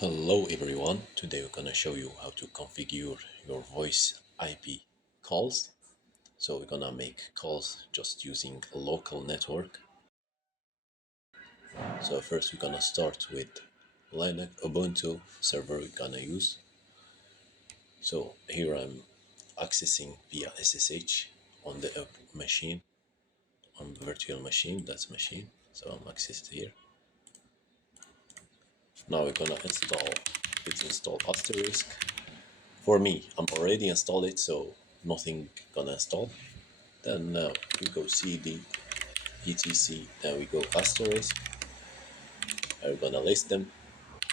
Hello everyone, today we're gonna show you how to configure your voice IP calls. So we're gonna make calls just using a local network. So first we're gonna start with Linux Ubuntu server we're gonna use. So here I'm accessing via SSH on the machine, on the virtual machine, that's machine. So I'm accessed here. Now we're gonna install Asterisk. For me, I'm already installed it, so nothing gonna install. Then we go cd etc, then we go asterisk, and we're gonna list them.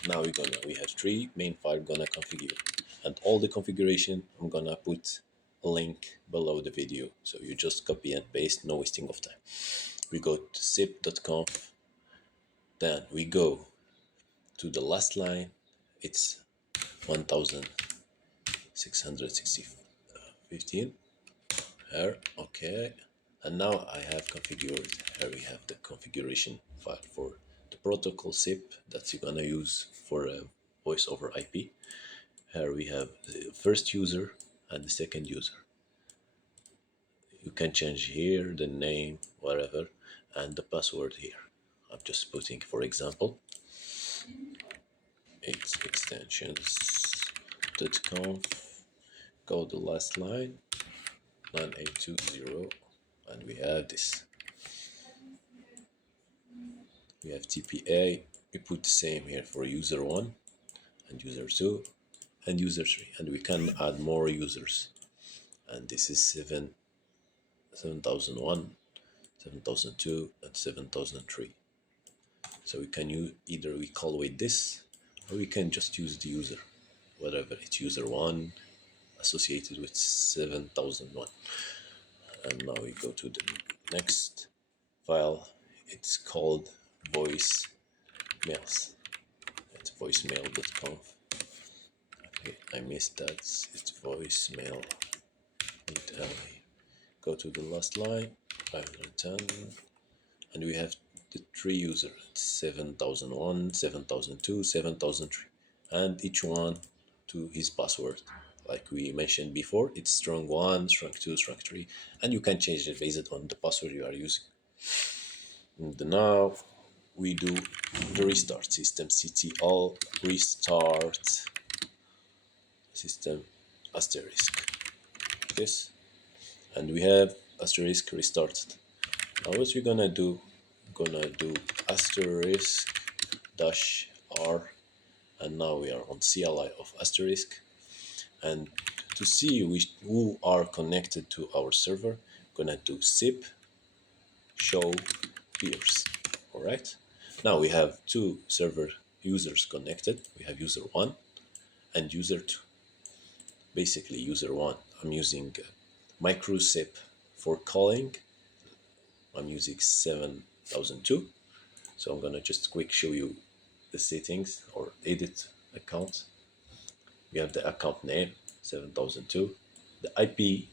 Now we have three main file gonna configure, and all the configuration I'm gonna put a link below the video, so you just copy and paste, no wasting of time. We go to zip.conf, then we go to the last line, it's 1615 here, okay. And now I have configured, here we have the configuration file for the protocol SIP that you're gonna use for voice over IP. Here we have the first user and the second user. You can change here the name, whatever, and the password here. I'm just putting, for example, it's extensions.conf, go the last line, 9820, and we have this. We have TPA, we put the same here for user 1 and user 2 and user 3, and we can add more users. And this is 7001, 7002 and 7003. So we can use, either we call with this or we can just use the user, whatever, it's user 1 associated with 7001. And now we go to the next file, it's called voice mails. It's voicemail.conf. Okay, I missed that. It's voicemail. Go to the last line, 510, and we have the three users, 7001, 7002, 7003, and each one to his password. Like we mentioned before, it's strong 1, strong 2, strong 3, and you can change it based on the password you are using. And now we do the restart system ctl restart system asterisk, this, and we have asterisk restarted. Now what we're gonna do, asterisk dash r, and now we are on CLI of asterisk, and to see who are connected to our server, gonna do zip show peers. All right, now we have two server users connected. We have user 1 and user 2. Basically user 1, I'm using microsip for calling. I'm using 7002, so I'm gonna just quick show you the settings or edit account. We have the account name 7002, the IP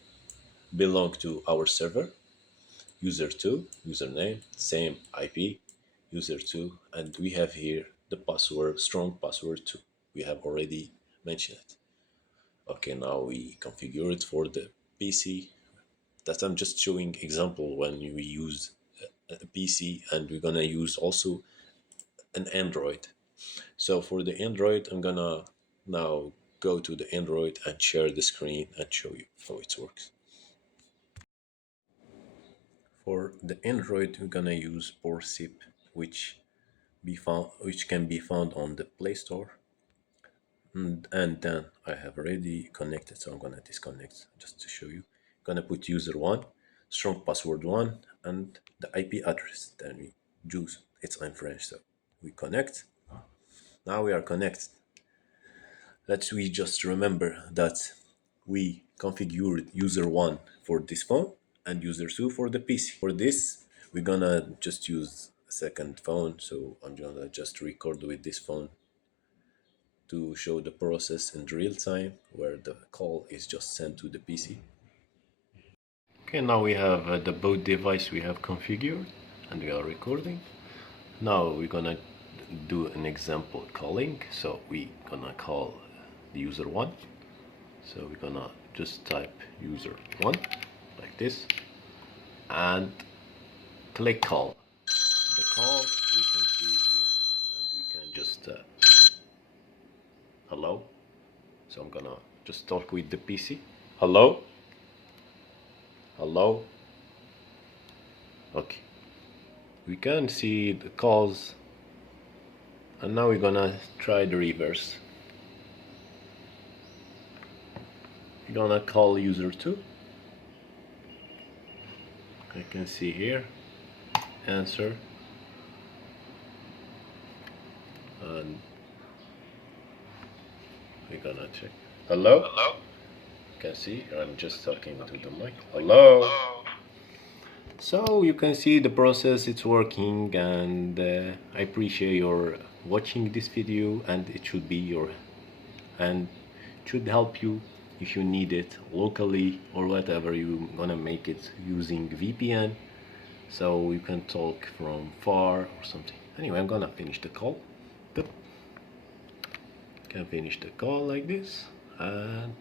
belong to our server, user 2 username, same IP, user 2, and we have here the password, strong password 2. We have already mentioned it. Okay, now we configure it for the PC. That I'm just showing example when we use a PC, and we're gonna use also an Android. So for the Android, I'm gonna now go to the Android and share the screen and show you how it works. For the Android, we're gonna use PorSip, which can be found on the Play Store. And then I have already connected, so I'm gonna disconnect just to show you. Gonna put user 1, strong password 1, and the IP address. Then we choose, it's in French, so we connect. Now we are connected. We just remember that we configured user 1 for this phone and user 2 for the PC. For this, we're gonna just use a second phone, so I'm gonna just record with this phone to show the process in real time where the call is just sent to the PC. Okay, now we have the both device we have configured and we are recording. Now we're gonna do an example calling. So we gonna call the user one. So we're gonna just type user one like this and click call. The call we can see here, and we can just hello. So I'm gonna just talk with the PC. Hello. Hello. Okay. We can see the calls, and now we're gonna try the reverse. We're gonna call user 2. I can see here answer, and we're gonna check. Hello. Hello. You can see I'm just talking to the mic. Hello. So you can see the process, it's working, and I appreciate your watching this video, and it should be your and should help you if you need it locally or whatever. You gonna make it using VPN, so you can talk from far or something. Anyway, I'm gonna finish the call. Can finish the call like this, and